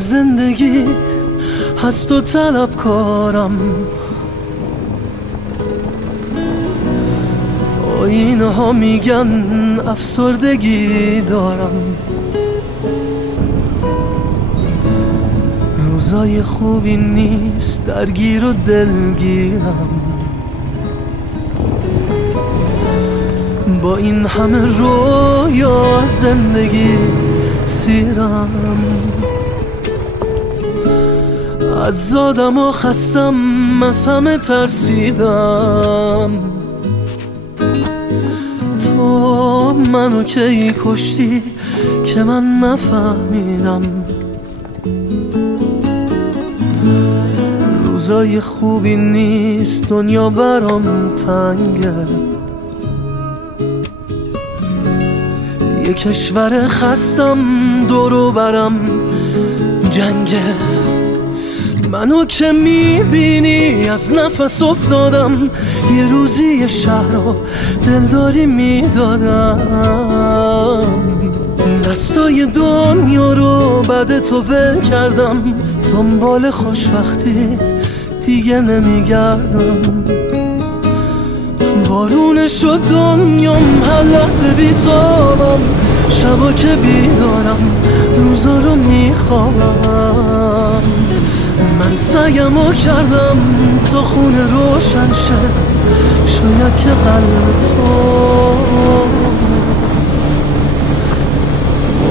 زندگی هست و طلبکارم، آینه ها میگن افسردگی دارم، روزای خوبی نیست درگیر و دلگیرم، با این همه رویا از زندگی سیرم، از زادم و خستم، از همه ترسیدم، تو منو کی کشتی که من نفهمیدم، روزای خوبی نیست دنیا برام تنگه، یه کشور خستم دورو برم جنگه، منو که میبینی از نفس افتادم، یه روزی یه شهر رو دلداری میدادم، دستای دنیا رو بعد تو ول کردم، دنبال خوشبختی دیگه نمیگردم، وارونه شد دنیام هر لحظه بیتابم، شبا که بیدارم روزا رو میخوابم، من سعیمو کردم تا خونه روشن شه، شاید که قلب تو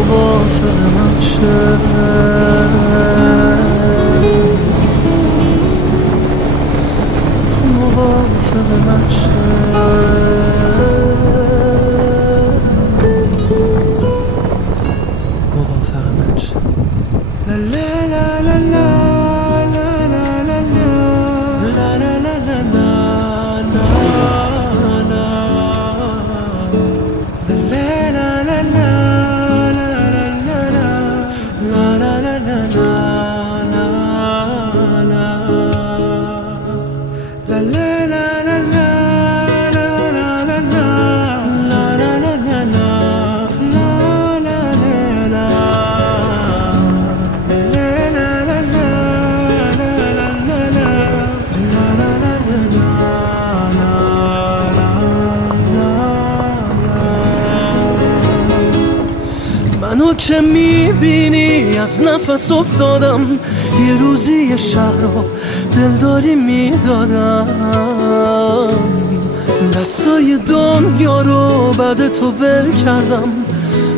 موافق من شه، موافق من شه، موافق من شه. لا لا لا لا لا منو که میبینی از نفس افتادم، یه روزی یه شهر رو دلداری میدادم، دستای دنیا رو بعد تو ول کردم،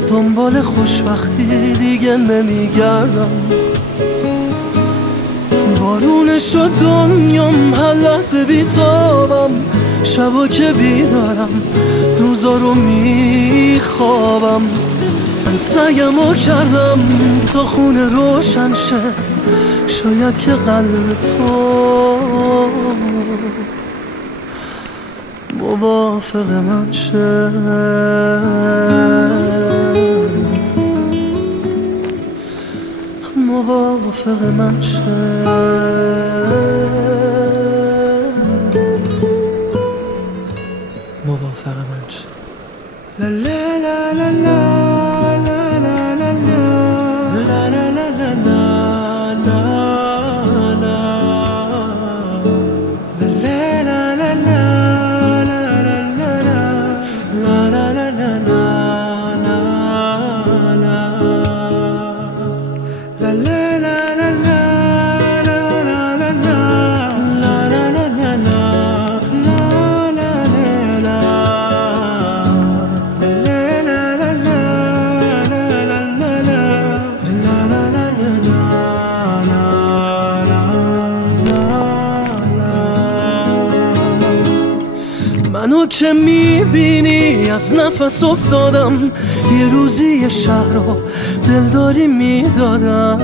دنبال خوشبختی دیگه نمیگردم، وارونه شد دنیام هر لحظه بیتابم، شبا که بیدارم روزا رو میخوابم، من سعیمو کردم تا خونه روشن شه، شاید که قلب تو موافق من شه، موافق من شه، موافق من شه. لا لا لا لا لا منو که میبینی از نفس افتادم، یه روزی یه شهر رو دلداری میدادم،